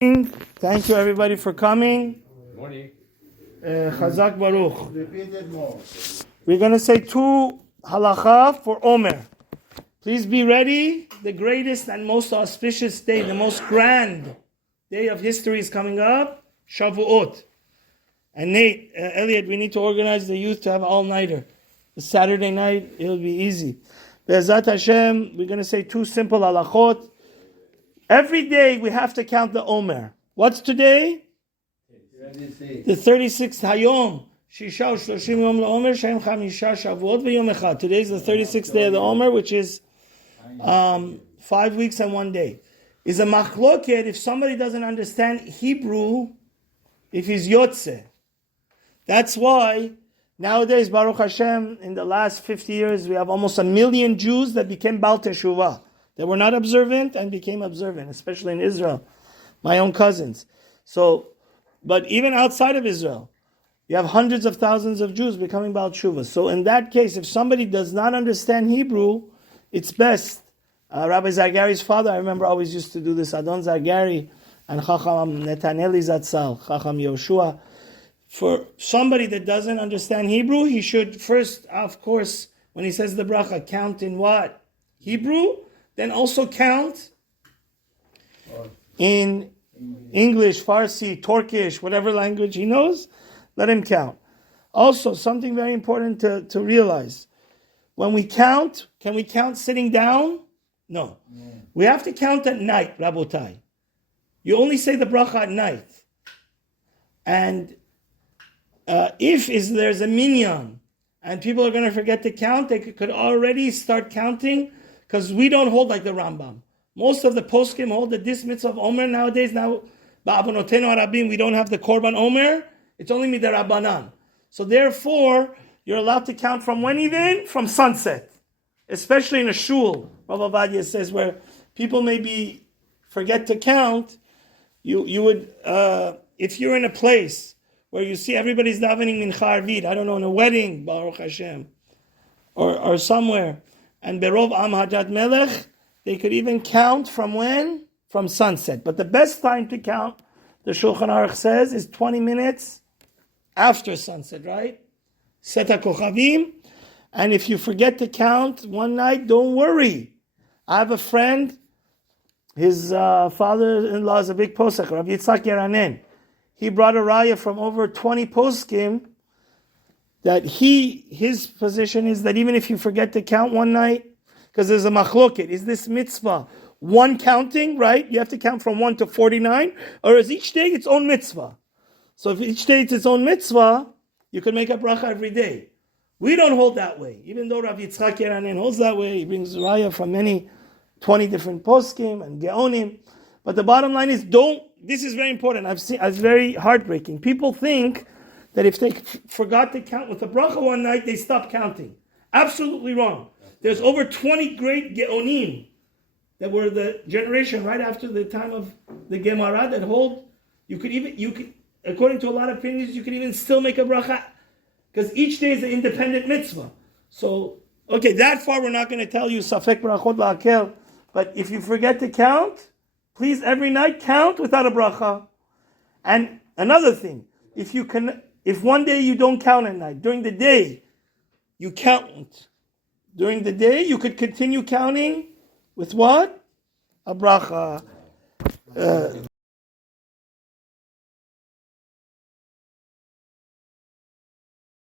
Thank you everybody for coming. Morning. Chazak Baruch. Repeat it more. We're going to say 2 halacha for Omer. Please be ready. The greatest and most auspicious day, the most grand day of history is coming up, Shavuot. And Nate, Elliot, we need to organize the youth to have all-nighter. The Saturday night, it'll be easy. Be'ezat Hashem, we're going to say 2 simple halachot. Every day we have to count the Omer. What's today? 26. The 36th Hayom. Shisha u'shloshim yom la'Omer, Shem chamisha shavuot v'yom echad. Today is the 36th day of the Omer, which is 5 weeks and 1 day. Is a machloket if somebody doesn't understand Hebrew, if he's yotze. That's why nowadays, Baruch Hashem, in the last 50 years, we have almost 1 million Jews that became Baal Teshuvah. They were not observant and became observant, especially in Israel. My own cousins. But even outside of Israel, you have hundreds of thousands of Jews becoming Baal Teshuvah. So in that case, if somebody does not understand Hebrew, it's best. Rabbi Zargari's father, I remember, always used to do this. Adon Zargari and Chacham Netaneli Zatzal, Chacham Yoshua. For somebody that doesn't understand Hebrew, he should first, of course, when he says the bracha, count in what? Hebrew, then also count in English, Farsi, Turkish, whatever language he knows, let him count. Also, something very important to realize. When we count, can we count sitting down? No. We have to count at night, Rabotai. You only say the bracha at night. And if there's a minyan and people are going to forget to count, they could already start counting, because we don't hold like the Rambam. Most of the poskim hold that this mitzvah of Omer nowadays, now, ba'avonotenu harabim, we don't have the korban Omer. It's only midarabanan. So therefore, you're allowed to count from when even? From sunset. Especially in a shul, Rav Avadia says, where people maybe forget to count, you would, if you're in a place where you see everybody's davening mincha arvit, I don't know, in a wedding, Baruch Hashem, or somewhere, and berov am hajat melech, they could even count from when? From sunset. But the best time to count, the Shulchan Aruch says, is 20 minutes after sunset, right? Seta kochavim. And if you forget to count one night, don't worry. I have a friend, his father-in-law is a big posek, Rav Yitzhak Yeranen. He brought a raya from over 20 poskim that his position is that even if you forget to count one night, because there's a machloket, is this mitzvah one counting, right? You have to count from 1 to 49, or is each day its own mitzvah? So if each day it's its own mitzvah, you can make a bracha every day. We don't hold that way. Even though Rav Yitzchak Yeranen holds that way, he brings raya from 20 different poskim and geonim. But the bottom line is, this is very important. It's very heartbreaking. People think that if they forgot to count with the bracha one night, they stop counting. Absolutely wrong. There's over 20 great geonim that were the generation right after the time of the Gemara that hold, you could, according to a lot of opinions, you could even still make a bracha, because each day is an independent mitzvah. So, okay, that far we're not going to tell you safek brachot la'akel, but if you forget to count, please every night count without a bracha. And another thing, if one day you don't count at night, during the day you count. During the day you could continue counting with what? A bracha.